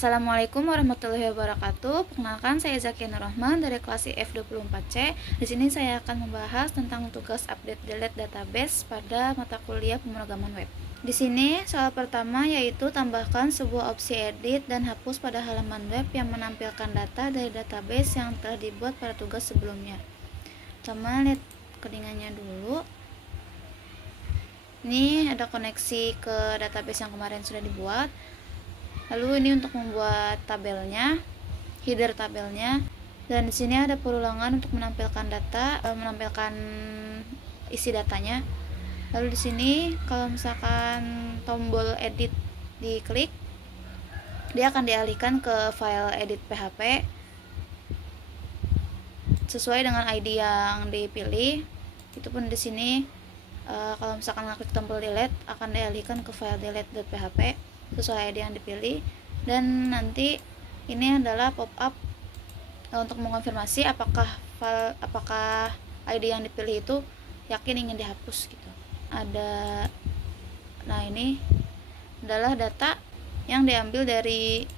Assalamualaikum warahmatullahi wabarakatuh. Perkenalkan, saya Zakia Nurrahman dari kelas IF24C. Di sini saya akan membahas tentang tugas update delete database pada mata kuliah pemrograman web. Di sini soal pertama yaitu tambahkan sebuah opsi edit dan hapus pada halaman web yang menampilkan data dari database yang telah dibuat pada tugas sebelumnya. Pertama, lihat codingannya dulu. Ini ada koneksi ke database yang kemarin sudah dibuat. Lalu ini untuk membuat tabelnya, header tabelnya, dan di sini ada perulangan untuk menampilkan data, menampilkan isi datanya. Lalu di sini kalau misalkan tombol edit diklik, dia akan dialihkan ke file edit PHP sesuai dengan ID yang dipilih. Itu pun di sini kalau misalkan klik tombol delete akan dialihkan ke file delete.php sesuai ID yang dipilih, dan nanti ini adalah pop-up untuk mengonfirmasi apakah ID yang dipilih itu yakin ingin dihapus gitu. Nah, ini adalah data yang diambil dari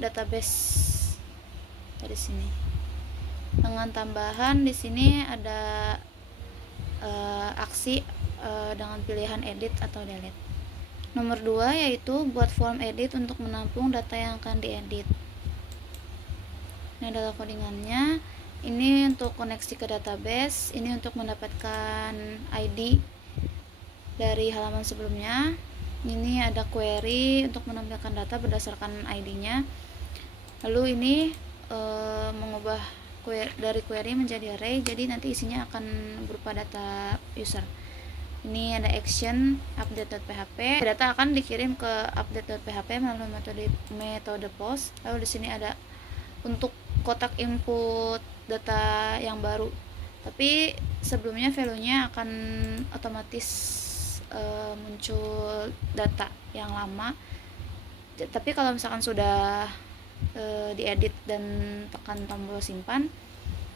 database dari sini. Dengan tambahan di sini ada aksi dengan pilihan edit atau delete. Nomor 2 yaitu buat form edit untuk menampung data yang akan diedit. Ini adalah codingannya. Ini untuk koneksi ke database, ini untuk mendapatkan ID dari halaman sebelumnya. Ini ada query untuk menampilkan data berdasarkan ID-nya. Lalu ini mengubah dari query menjadi array, jadi nanti isinya akan berupa data user. Ini ada action update.php. Data akan dikirim ke update.php melalui metode post. Lalu di sini ada untuk kotak input data yang baru. Tapi sebelumnya value-nya akan otomatis muncul data yang lama. Tapi kalau misalkan sudah diedit dan tekan tombol simpan,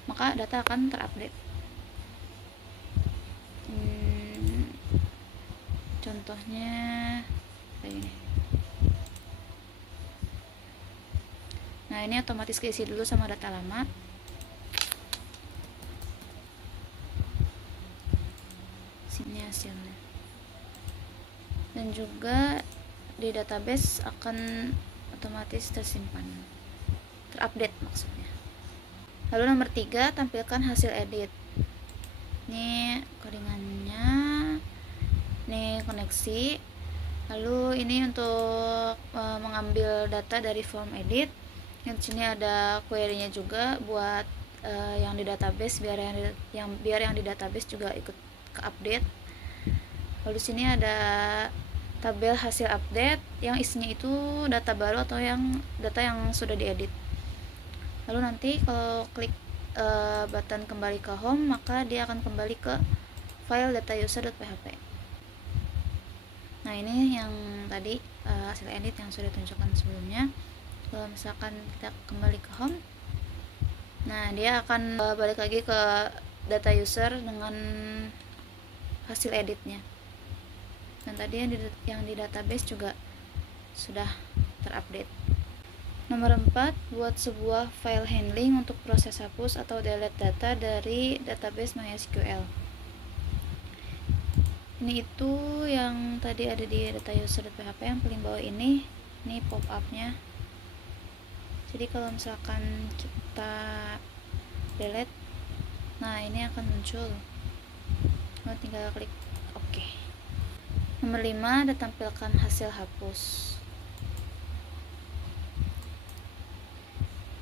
maka data akan terupdate. Contohnya kayak gini. Nah, ini otomatis keisi dulu sama data lama. Sini hasilnya. Dan juga di database akan otomatis tersimpan, terupdate maksudnya. Lalu nomor 3, tampilkan hasil edit. Ini codingannya, ini koneksi. Lalu ini untuk mengambil data dari form edit. Di sini ada query-nya juga buat yang di database, biar yang di database juga ikut ke update. Lalu di sini ada tabel hasil update yang isinya itu data baru atau data yang sudah diedit. Lalu nanti kalau klik button kembali ke home, maka dia akan kembali ke file data user.php. Nah, ini yang tadi hasil edit yang sudah ditunjukkan sebelumnya. Kalau misalkan kita kembali ke home, nah dia akan balik lagi ke data user dengan hasil editnya. Dan tadi yang di database juga sudah terupdate. Nomor 4, buat sebuah file handling untuk proses hapus atau delete data dari database MySQL. Ini itu yang tadi ada di data user.php yang paling bawah ini pop-up-nya. Jadi kalau misalkan kita delete, nah ini akan muncul. Tinggal klik OK. Nomor 5, ada tampilkan hasil hapus.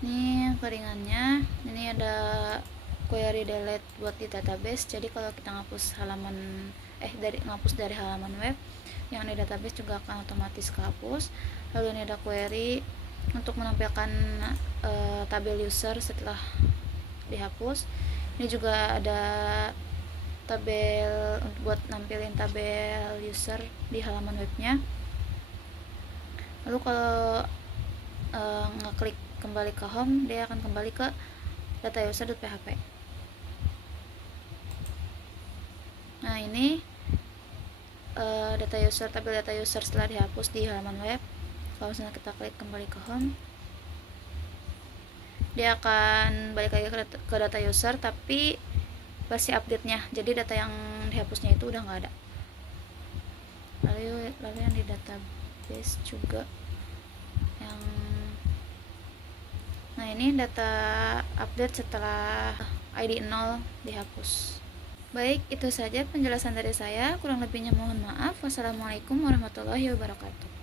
Ini codingannya. Ini ada query delete buat di database. Jadi kalau kita ngapus ngapus dari halaman web, yang di database juga akan otomatis kehapus. Lalu ini ada query untuk menampilkan tabel user setelah dihapus. Ini juga ada tabel untuk buat nampilin tabel user di halaman webnya. Lalu kalau ngeklik kembali ke home, dia akan kembali ke data user.php. Nah, ini tabel data user setelah dihapus di halaman web. Kalau misalnya kita klik kembali ke home, dia akan balik lagi ke data user, tapi versi update-nya, jadi data yang dihapusnya itu udah nggak ada. Lalu yang di database juga yang, nah ini data update setelah ID 0 dihapus. Baik, itu saja penjelasan dari saya, kurang lebihnya mohon maaf. Wassalamualaikum warahmatullahi wabarakatuh.